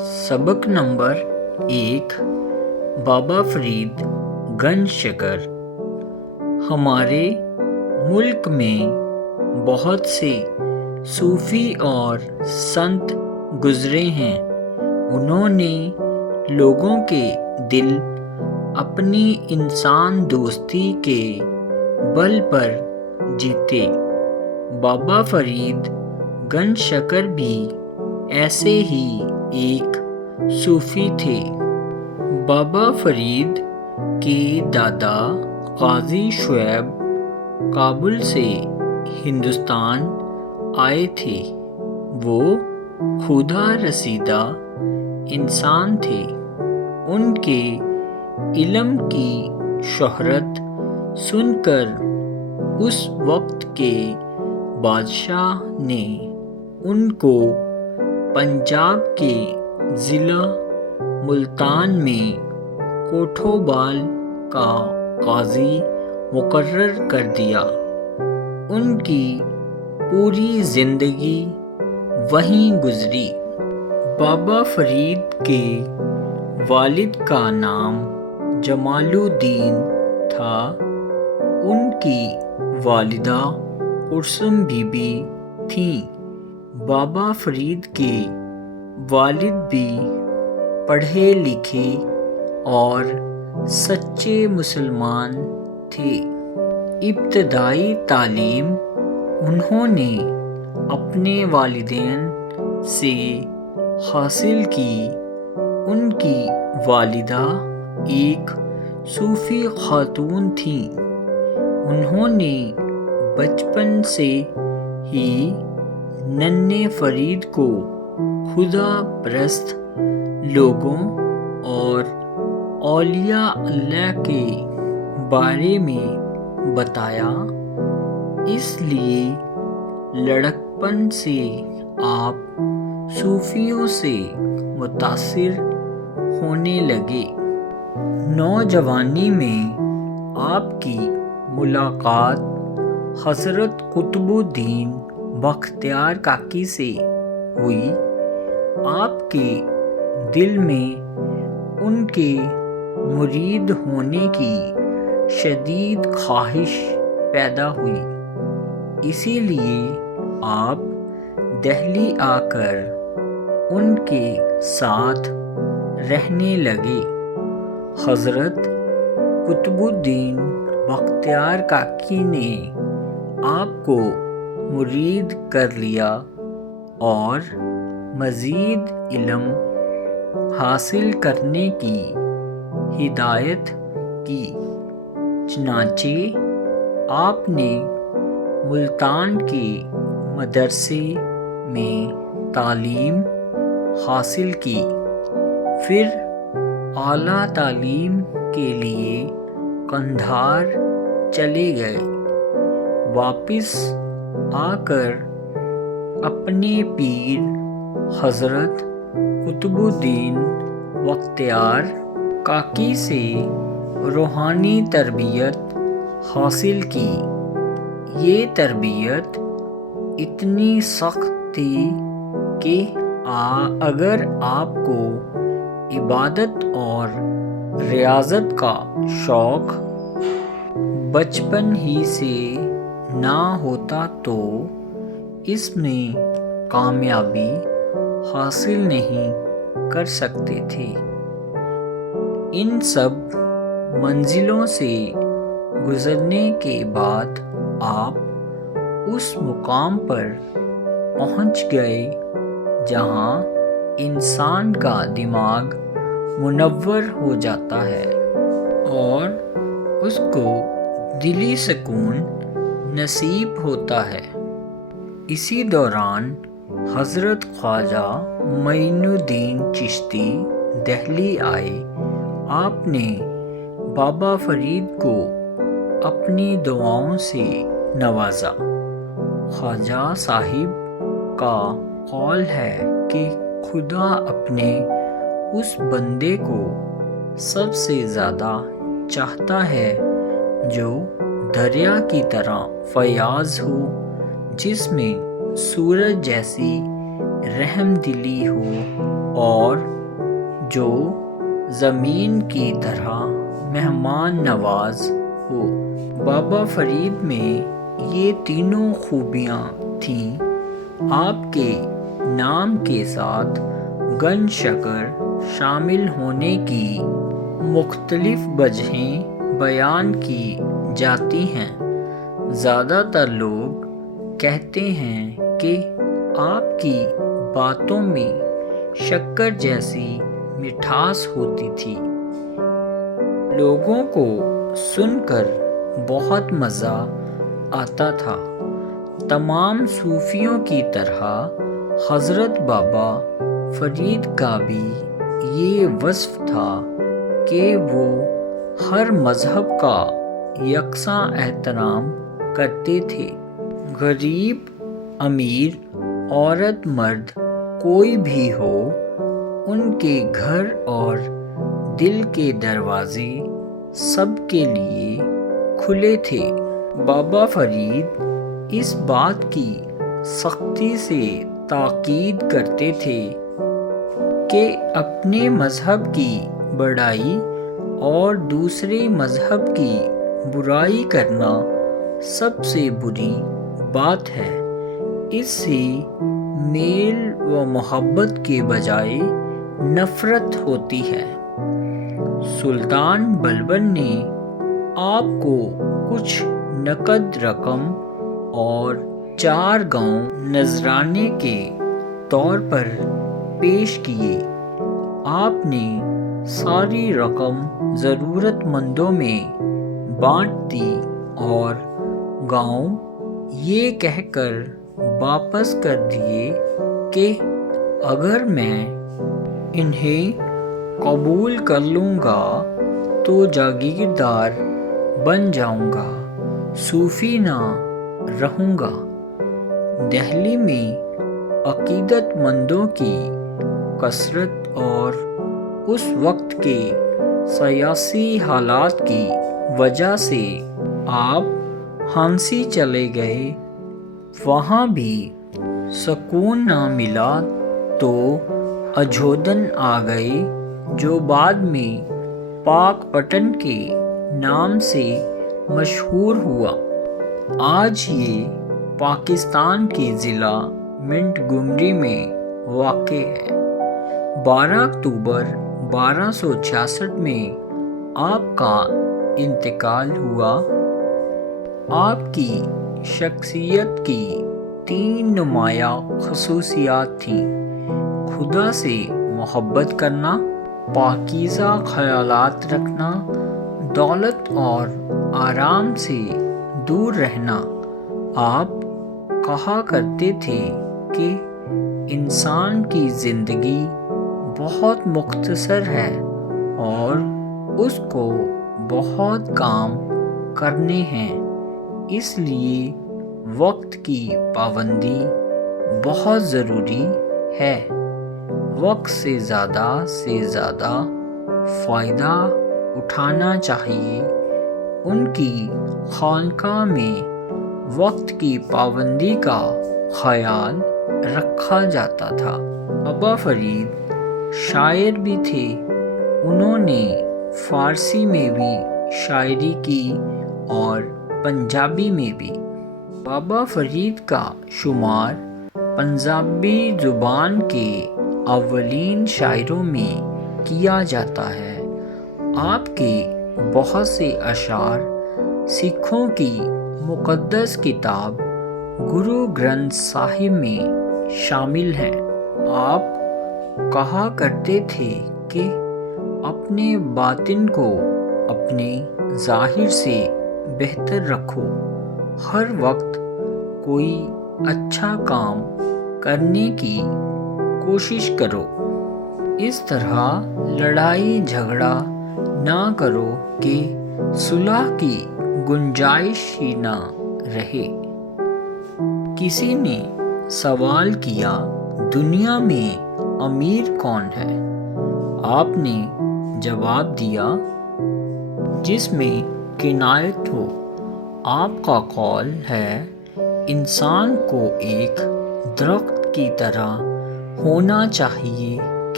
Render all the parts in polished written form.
سبق نمبر 1 بابا فرید گنج شکر۔ ہمارے ملک میں بہت سے صوفی اور سنت گزرے ہیں۔ انہوں نے لوگوں کے دل اپنی انسان دوستی کے بل پر جیتے۔ بابا فرید گنج شکر بھی ایسے ہی ایک صوفی تھے۔ بابا فرید کے دادا قاضی شعیب کابل سے ہندوستان آئے تھے۔ وہ خدا رسیدہ انسان تھے۔ ان کے علم کی شہرت سن کر اس وقت کے بادشاہ نے ان کو پنجاب کے ضلع ملتان میں کوٹھوبال کا قاضی مقرر کر دیا۔ ان کی پوری زندگی وہیں گزری۔ بابا فرید کے والد کا نام جمال الدین تھا۔ ان کی والدہ کلثوم بی بی تھیں۔ بابا فرید کے والد بھی پڑھے لکھے اور سچے مسلمان تھے۔ ابتدائی تعلیم انہوں نے اپنے والدین سے حاصل کی۔ ان کی والدہ ایک صوفی خاتون تھیں۔ انہوں نے بچپن سے ہی ننھے فرید کو خدا پرست لوگوں اور اولیاء اللہ کے بارے میں بتایا۔ اس لیے لڑکپن سے آپ صوفیوں سے متاثر ہونے لگے۔ نوجوانی میں آپ کی ملاقات حضرت قطب الدین بختیار کاکی سے ہوئی۔ آپ کے دل میں ان کے مرید ہونے کی شدید خواہش پیدا ہوئی۔ اسی لیے آپ دہلی آ کر ان کے ساتھ رہنے لگے۔ حضرت قطب الدین بختیار کاکی نے آپ کو مرید کر لیا اور مزید علم حاصل کرنے کی ہدایت کی۔ چنانچہ آپ نے ملتان کے مدرسے میں تعلیم حاصل کی۔ پھر اعلیٰ تعلیم کے لیے قندھار چلے گئے۔ واپس آ کر اپنے پیر حضرت قطب الدین بختیار کاکی سے روحانی تربیت حاصل کی۔ یہ تربیت اتنی سخت تھی کہ اگر آپ کو عبادت اور ریاضت کا شوق بچپن ہی سے نہ ہوتا تو اس میں کامیابی حاصل نہیں کر سکتے تھے۔ ان سب منزلوں سے گزرنے کے بعد آپ اس مقام پر پہنچ گئے جہاں انسان کا دماغ منور ہو جاتا ہے اور اس کو دلی سکون نصیب ہوتا ہے۔ اسی دوران حضرت خواجہ معین الدین چشتی دہلی آئے۔ آپ نے بابا فرید کو اپنی دعاؤں سے نوازا۔ خواجہ صاحب کا قول ہے کہ خدا اپنے اس بندے کو سب سے زیادہ چاہتا ہے جو دریا کی طرح فیاض ہو، جس میں سورج جیسی رحم دلی ہو اور جو زمین کی طرح مہمان نواز ہو۔ بابا فرید میں یہ تینوں خوبیاں تھیں۔ آپ کے نام کے ساتھ گنج شکر شامل ہونے کی مختلف وجہیں بیان کی جاتی ہیں۔ زیادہ تر لوگ کہتے ہیں کہ آپ کی باتوں میں شکر جیسی مٹھاس ہوتی تھی۔ لوگوں کو سن کر بہت مزہ آتا تھا۔ تمام صوفیوں کی طرح حضرت بابا فرید کا بھی یہ وصف تھا کہ وہ ہر مذہب کا یکساں احترام کرتے تھے۔ غریب، امیر، عورت، مرد، کوئی بھی ہو، ان کے گھر اور دل کے دروازے سب کے لیے کھلے تھے۔ بابا فرید اس بات کی سختی سے تاکید کرتے تھے کہ اپنے مذہب کی بڑائی اور دوسرے مذہب کی برائی کرنا سب سے بری بات ہے۔ اس سے میل و محبت کے بجائے نفرت ہوتی ہے۔ سلطان بلبن نے آپ کو کچھ نقد رقم اور 4 گاؤں نذرانے کے طور پر پیش کیے۔ آپ نے ساری رقم ضرورت مندوں میں بانٹ دی اور گاؤں یہ کہہ کر واپس کر دیے کہ اگر میں انہیں قبول کر لوں گا تو جاگیردار بن جاؤں گا، صوفی نہ رہوں گا۔ دہلی میں عقیدت مندوں کی کثرت اور اس وقت کے سیاسی حالات کی وجہ سے آپ ہانسی چلے گئے۔ وہاں بھی سکون نہ ملا تو اجھودن آ گئے، جو بعد میں پاک پٹن کے نام سے مشہور ہوا۔ آج یہ پاکستان کے ضلع منٹ گمری میں واقع ہے۔ 12 اکتوبر 1266 میں آپ کا انتقال ہوا۔ آپ کی شخصیت کی 3 نمایاں خصوصیات تھیں: خدا سے محبت کرنا، پاکیزہ خیالات رکھنا، دولت اور آرام سے دور رہنا۔ آپ کہا کرتے تھے کہ انسان کی زندگی بہت مختصر ہے اور اس کو بہت کام کرنے ہیں، اس لیے وقت کی پابندی بہت ضروری ہے۔ وقت سے زیادہ فائدہ اٹھانا چاہیے۔ ان کی خانقاہ میں وقت کی پابندی کا خیال رکھا جاتا تھا۔ بابا فرید شاعر بھی تھے۔ انہوں نے فارسی میں بھی شاعری کی اور پنجابی میں بھی۔ بابا فرید کا شمار پنجابی زبان کے اولین شاعروں میں کیا جاتا ہے۔ آپ کے بہت سے اشعار سکھوں کی مقدس کتاب گرو گرنتھ صاحب میں شامل ہیں۔ آپ کہا کرتے تھے کہ اپنے باطن کو اپنے ظاہر سے بہتر رکھو، ہر وقت کوئی اچھا کام کرنے کی کوشش کرو، اس طرح لڑائی جھگڑا نہ کرو کہ صلح کی گنجائش ہی نہ رہے۔ کسی نے سوال کیا، دنیا میں امیر کون ہے؟ آپ نے جواب دیا، جس میں کنایت ہو۔ آپ کا قول ہے، انسان کو ایک درخت کی طرح ہونا چاہیے کہ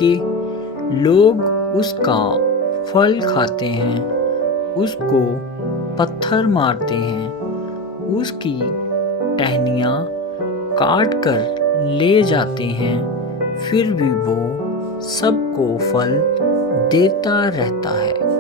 کہ لوگ اس کا پھل کھاتے ہیں، اس کو پتھر مارتے ہیں، اس کی ٹہنیاں کاٹ کر لے جاتے ہیں، پھر بھی وہ سب کو پھل دیتا رہتا ہے۔